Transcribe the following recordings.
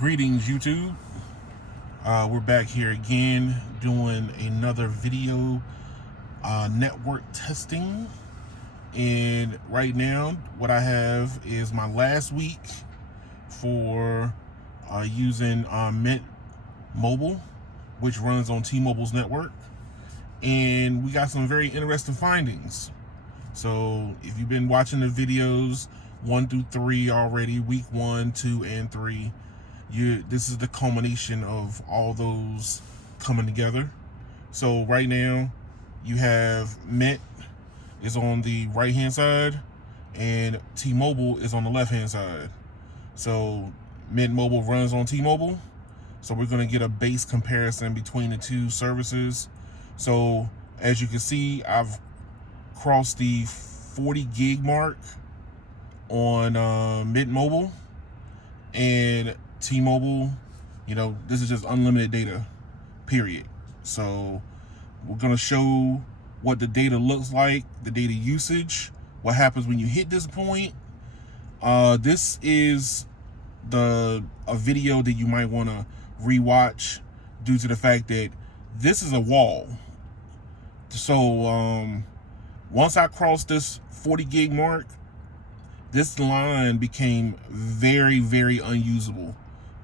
Greetings, YouTube. We're back here again doing another video network testing. And right now, what I have is my last week for using Mint Mobile, which runs on T-Mobile's network. And we got some very interesting findings. So if you've been watching the videos 1 through 3 already, week 1, 2, and 3, this is the culmination of all those coming together. So right now you have Mint is on the right hand side and T-Mobile is on the left hand side. So Mint Mobile runs on T-Mobile, so we're going to get a base comparison between the two services. So as you can see, I've crossed the 40 gig mark on Mint Mobile, and T-Mobile, this is just unlimited data, period. So we're going to show what the data looks like, the data usage, what happens when you hit this point. This is a video that you might want to rewatch due to the fact that this is a wall. So once I crossed this 40 gig mark, this line became very, very unusable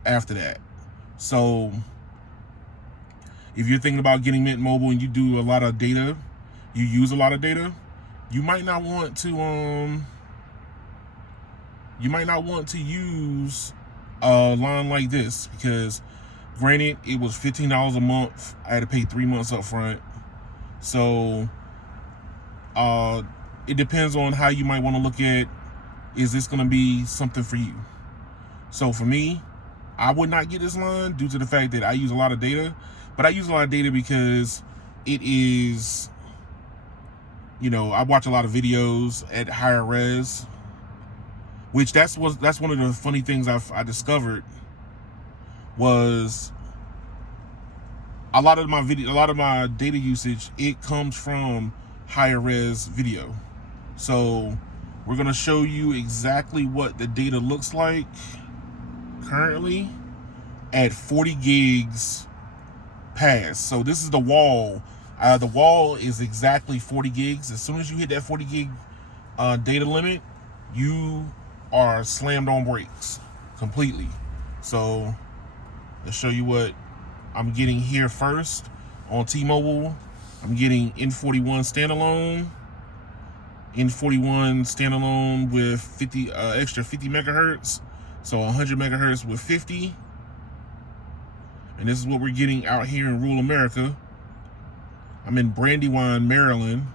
after that. So if you're thinking about getting Mint Mobile and you do a lot of data, you use a lot of data, you might not want to use a line like this, because granted, it was $15 a month. I had to pay 3 months up front. So it depends on how you might want to look at, is this going to be something for you? So for me, I would not get this line due to the fact that I use a lot of data. But I use a lot of data because it is, I watch a lot of videos at higher res, which that's one of the funny things I discovered was a lot of my data usage, it comes from higher res video. So we're going to show you exactly what the data looks like currently at 40 gigs past. So this is the wall. The wall is exactly 40 gigs. As soon as you hit that 40 gig data limit, you are slammed on brakes completely. So let's show you what I'm getting here first. On T-Mobile, I'm getting N41 standalone with 50 extra 50 megahertz. So 100 megahertz with 50. And this is what we're getting out here in rural America. I'm in Brandywine, Maryland,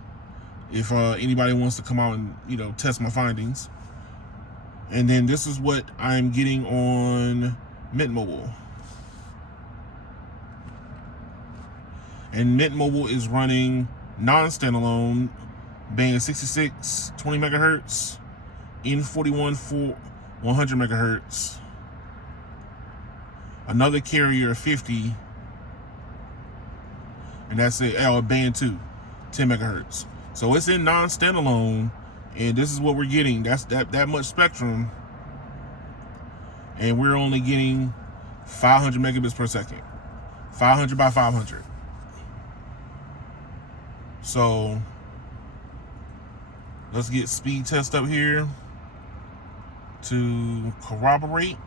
if anybody wants to come out and test my findings. And then this is what I'm getting on Mint Mobile. And Mint Mobile is running non-standalone, band 66, 20 megahertz, N41 for 100 megahertz. Another carrier 50, and that's it. Band 2, 10 megahertz. So it's in non-standalone, and this is what we're getting. That's that much spectrum, and we're only getting 500 megabits per second, 500 by 500. So let's get speed test up here to corroborate.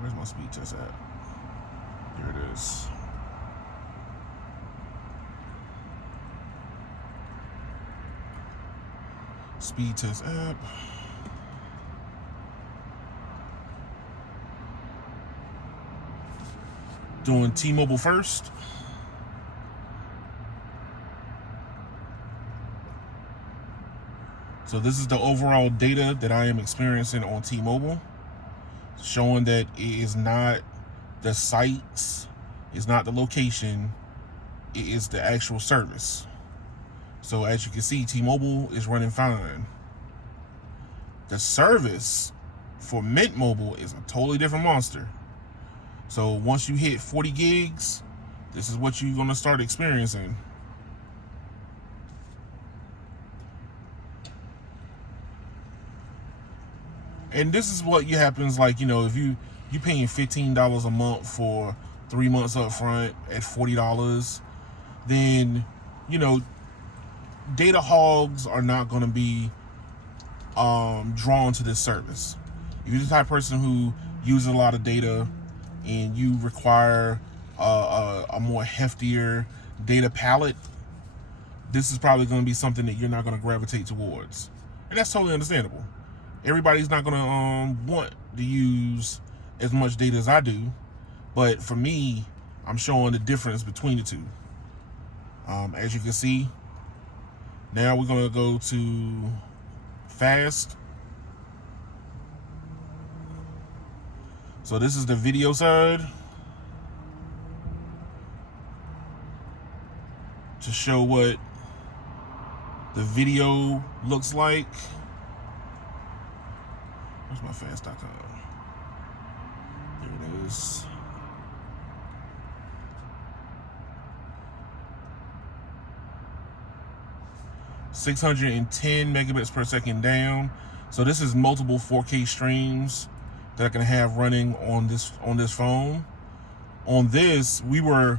Where's my speed test at? There it is. Speed test app. Doing T-Mobile first. So this is the overall data that I am experiencing on T-Mobile, showing that it is not the sites, it's not the location, it is the actual service. So as you can see, T-Mobile is running fine. The service for Mint Mobile is a totally different monster. So once you hit 40 gigs, this is what you're going to start experiencing. And this is what happens, like, if you you paying $15 a month for 3 months up front at $40, then, you know, data hogs are not going to be drawn to this service. If you're the type of person who uses a lot of data and you require a more heftier data palette, this is probably going to be something that you're not going to gravitate towards. And that's totally understandable. Everybody's not going to want to use as much data as I do. But for me, I'm showing the difference between the two. As you can see, now we're going to go to fast. So this is the video side to show what the video looks like. Where's my fast.com? There it is. (610 megabits per second down). So this is multiple 4K streams that I can have running on this phone. On this, we were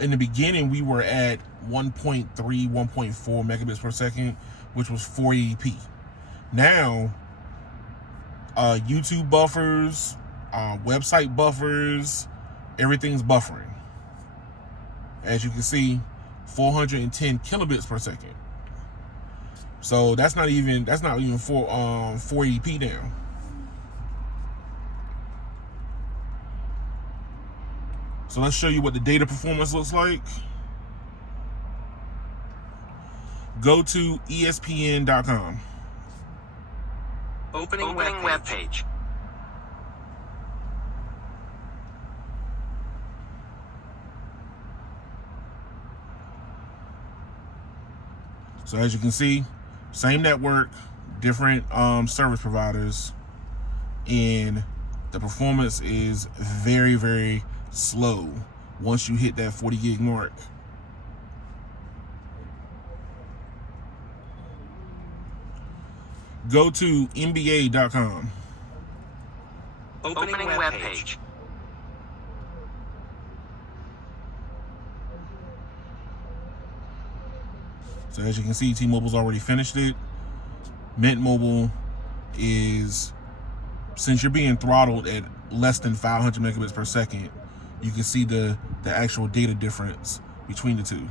in the beginning, we were at 1.3, 1.4 megabits per second, which was 480p. Now, YouTube buffers, website buffers, everything's buffering. As you can see, 410 kilobits per second. So that's not even 480p down. So let's show you what the data performance looks like. Go to ESPN.com. Opening web page. So as you can see, same network, different service providers, and the performance is very, very slow once you hit that 40 gig mark. Go to NBA.com. Opening web page. So as you can see, T-Mobile's already finished it. Mint Mobile is, since you're being throttled at less than 500 megabits per second, you can see the actual data difference between the two.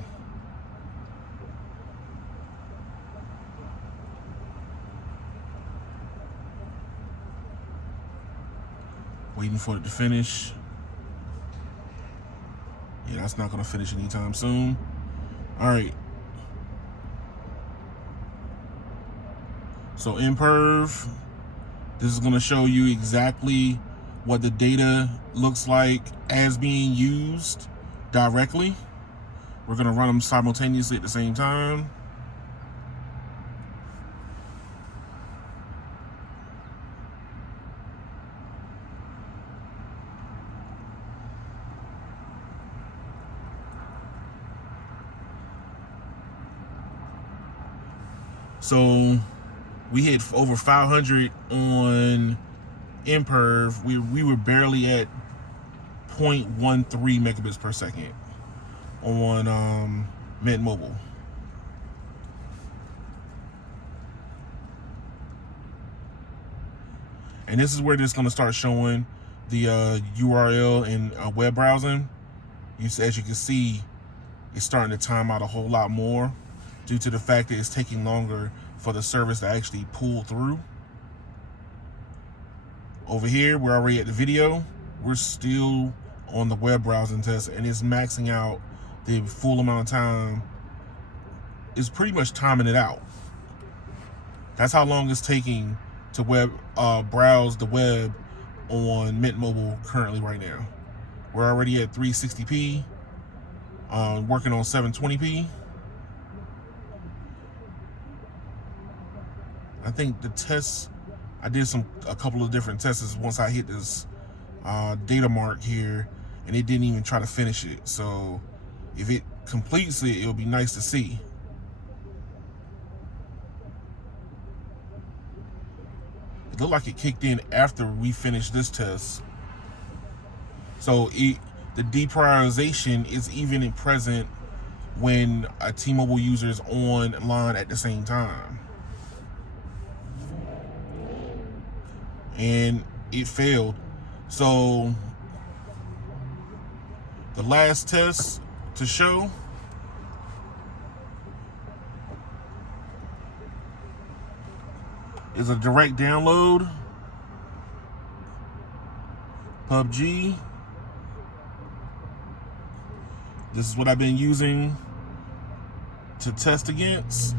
Waiting for it to finish. Yeah, that's not going to finish anytime soon. All right. So imperv, this is going to show you exactly what the data looks like as being used directly. We're going to run them simultaneously at the same time. So we hit over 500 on imperv. We were barely at 0.13 megabits per second on Mint Mobile. And this is where it's going to start showing the URL and web browsing. As you can see, it's starting to time out a whole lot more due to the fact that it's taking longer for the service to actually pull through. Over here, we're already at the video. We're still on the web browsing test, and it's maxing out the full amount of time. It's pretty much timing it out. That's how long it's taking to browse the web on Mint Mobile currently right now. We're already at 360p, working on 720p. I think the tests, I did a couple of different tests once I hit this data mark here, and it didn't even try to finish it. So if it completes it, it'll be nice to see. It looked like it kicked in after we finished this test. So the deprioritization is even present when a T-Mobile user is online at the same time. And it failed. So the last test to show is a direct download. PUBG. This is what I've been using to test against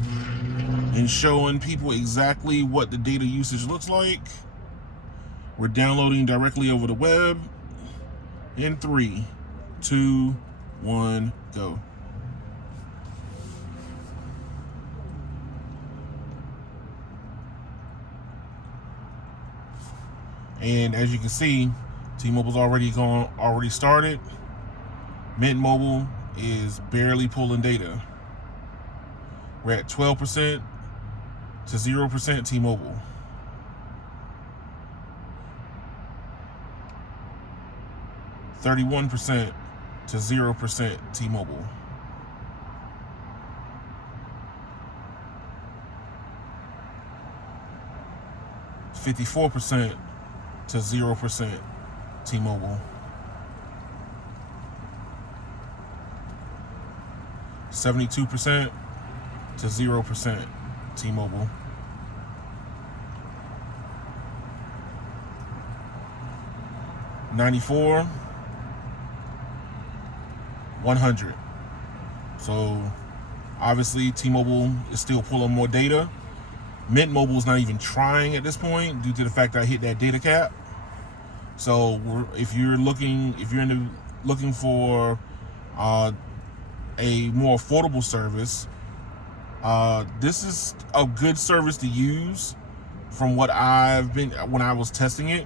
and showing people exactly what the data usage looks like. We're downloading directly over the web in 3, 2, 1, go. And as you can see, T-Mobile's already started. Mint Mobile is barely pulling data. We're at 12% to 0% T-Mobile. %31 to 0% T-Mobile. %54 to 0% T-Mobile. 72% to 0% T-Mobile. 94, 100. So obviously T-Mobile is still pulling more data. Mint Mobile is not even trying at this point due to the fact that I hit that data cap. So if you're looking for a more affordable service, this is a good service to use from what when I was testing it.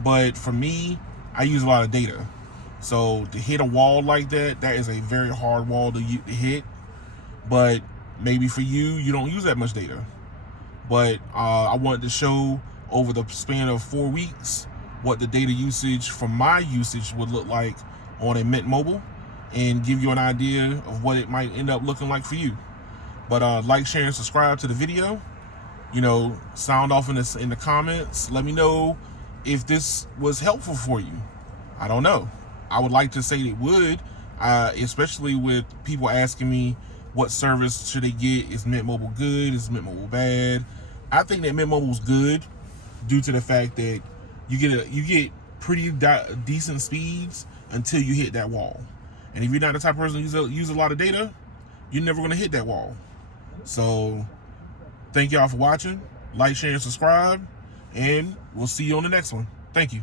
But for me, I use a lot of data. So to hit a wall like that is a very hard wall to hit. But maybe for you, you don't use that much data. But I wanted to show over the span of 4 weeks what the data usage from my usage would look like on a Mint Mobile, and give you an idea of what it might end up looking like for you. But like, share, and subscribe to the video. Sound off in the comments. Let me know if this was helpful for you. I don't know. I would like to say it would, especially with people asking me what service should they get. Is Mint Mobile good? Is Mint Mobile bad? I think that Mint Mobile's good due to the fact that you get pretty decent speeds until you hit that wall. And if you're not the type of person who use a lot of data, you're never going to hit that wall. So thank y'all for watching. Like, share, and subscribe, and we'll see you on the next one. Thank you.